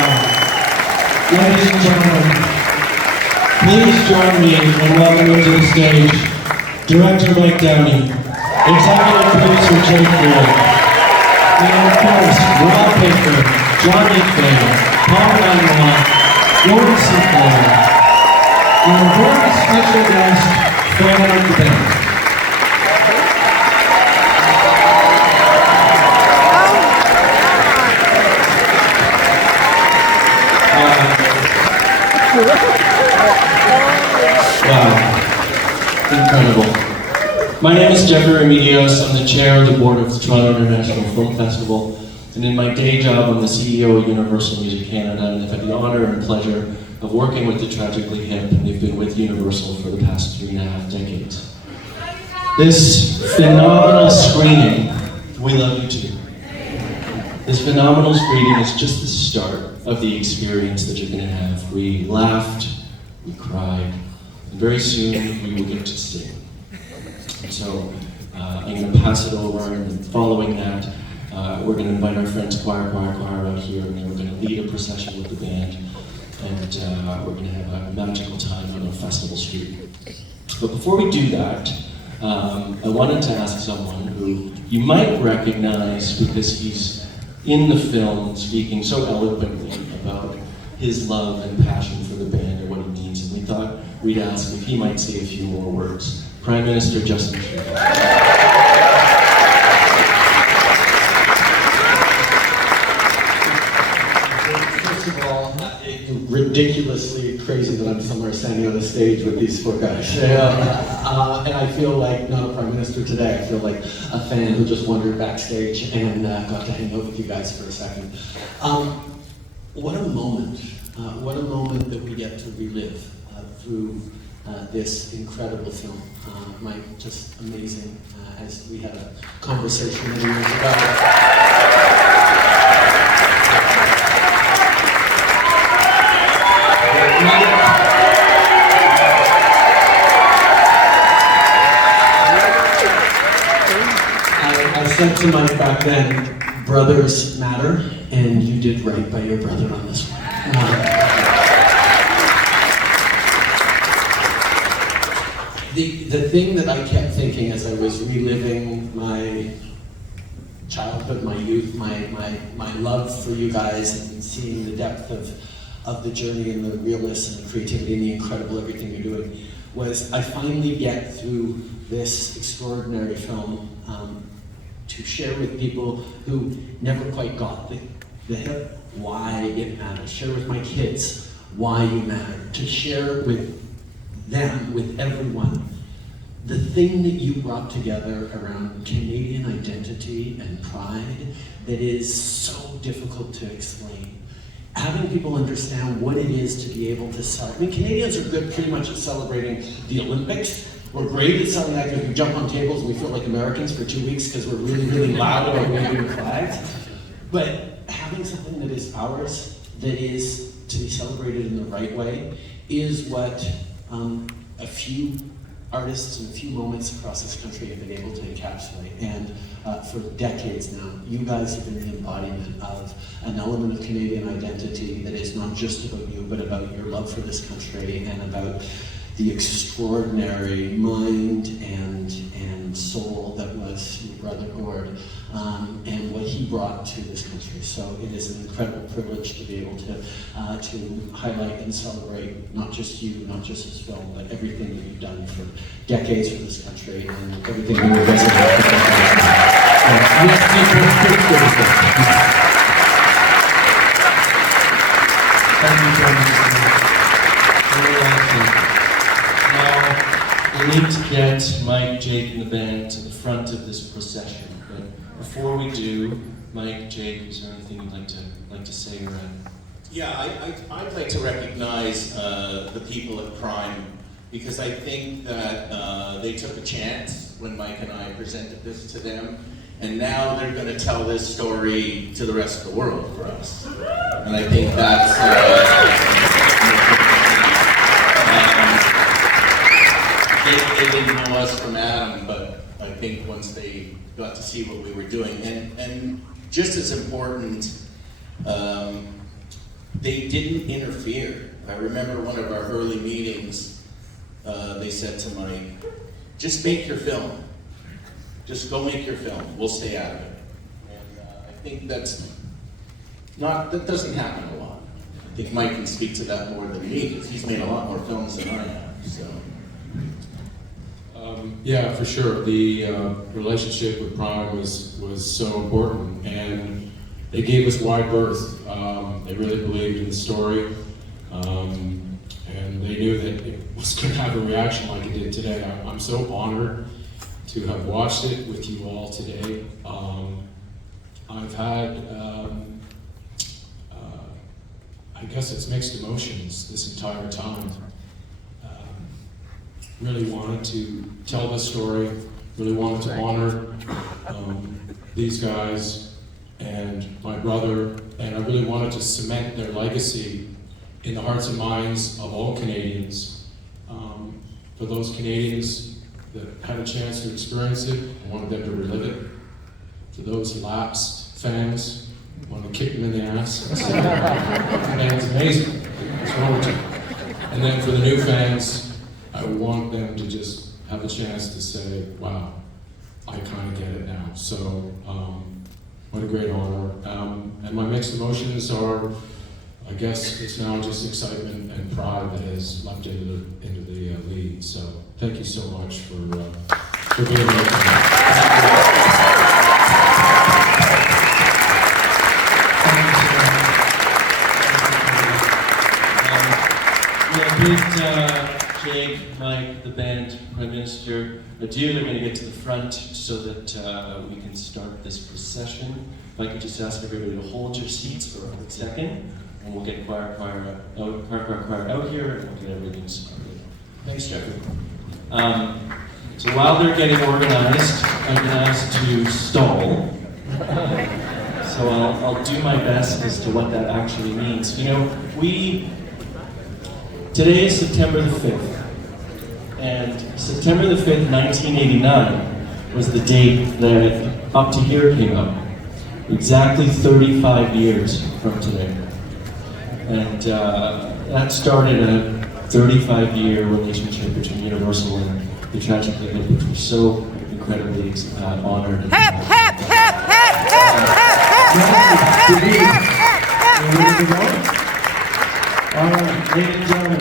Ladies and gentlemen, please join me in welcoming to the stage Director Mike Downey, Executive Producer Jake Gould, and of course, Rob Baker, John McVeigh, Paul Lanois, Lawrence Sinclair, and a very special guest, fan of the band. Wow, incredible. My name is Jeffrey Remedios. I'm the chair of the board of the Toronto International Film Festival, and in my day job, I'm the CEO of Universal Music Canada, and I've had the honor and pleasure of working with the Tragically Hip, and they've been with Universal for the past 3.5 decades. This phenomenal screening, we love you too. This phenomenal screening is just the start of the experience that you're going to have. We laughed, we cried, and very soon we will get to sing. And so I'm going to pass it over, and following that, we're going to invite our friends choir out here, and then we're going to lead a procession with the band, and we're going to have a magical time on a festival street. But before we do that, I wanted to ask someone who you might recognize because he's in the film speaking so eloquently about his love and passion for the band and what it means, and we thought we'd ask if he might say a few more words. Prime Minister Justin Trudeau. First of all, it's ridiculously crazy that I'm somewhere standing on the stage with these four guys. And I feel like not a prime minister today. I feel like a fan who just wandered backstage and got to hang out with you guys for a second. What a moment! What a moment that we get to relive through this incredible film. Mike, just amazing. As we had a conversation many years ago. I said to Mike back then, brothers matter, and you did right by your brother on this one. The thing that I kept thinking as I was reliving my childhood, my youth, my love for you guys, and seeing the depth of the journey and the realness and the creativity and the incredible everything you're doing, was I finally get through this extraordinary film to share with people who never quite got the hip, why it matters. Share with my kids why you matter. To share with them, with everyone, the thing that you brought together around Canadian identity and pride that is so difficult to explain. Having people understand what it is to be able to celebrate. I mean, Canadians are good pretty much at celebrating the Olympics. We're great at selling that because we jump on tables and we feel like Americans for 2 weeks because we're really, really loud about waving flags. But having something that is ours, that is to be celebrated in the right way, is what a few artists and a few moments across this country have been able to encapsulate. And for decades now, you guys have been the embodiment of an element of Canadian identity that is not just about you, but about your love for this country and about the extraordinary mind and soul that was your brother Gord, and what he brought to this country. So it is an incredible privilege to be able to highlight and celebrate not just you, not just this film, but everything that you've done for decades for this country and everything that you guys have We need to get Mike, Jake, and the band to the front of this procession. But before we do, Mike, Jake, is there anything you'd like to say or add? Yeah, I'd like to recognize the people at Prime, because I think that they took a chance when Mike and I presented this to them, and now they're going to tell this story to the rest of the world for us. And I think that's they didn't know us from Adam, but I think once they got to see what we were doing, and just as important, they didn't interfere. I remember one of our early meetings, they said to Mike, just make your film. Just go make your film. We'll stay out of it. And I think that doesn't happen a lot. I think Mike can speak to that more than me, because he's made a lot more films than I have, so. Yeah, for sure. The relationship with Prime was so important, and they gave us wide berth. They really believed in the story, and they knew that it was going to have a reaction like it did today. I'm so honored to have watched it with you all today. I've had, I guess it's mixed emotions this entire time. Really wanted to tell this story, really wanted to honor these guys and my brother, and I really wanted to cement their legacy in the hearts and minds of all Canadians. For those Canadians that had a chance to experience it, I wanted them to relive it. For those lapsed fans, I wanted to kick them in the ass and say, man, it's amazing, what's wrong with you? And then for the new fans, I want them to just have a chance to say, wow, I kind of get it now. So, what a great honor. And my mixed emotions are, I guess it's now just excitement and pride that has leapt into the lead. So, thank you so much for being here. Jake, Mike, the band, Prime Minister, Adieu, they're going to get to the front so that we can start this procession. If I could just ask everybody to hold your seats for a quick second, and we'll get choir out here, and we'll get everything started. Thanks, Jeffrey. So while they're getting organized, I've been asked to stall. So I'll do my best as to what that actually means. You know, today is September the 5th, and September the 5th, 1989 was the date that Up to Here came up, exactly 35 years from today. And that started a 35-year relationship between Universal and the Tragically Hip, which we're so incredibly honored. Hip, hip, hip, hip, hip, hip, hip, hip, hip, hip, hip, hip. All right, ladies and gentlemen.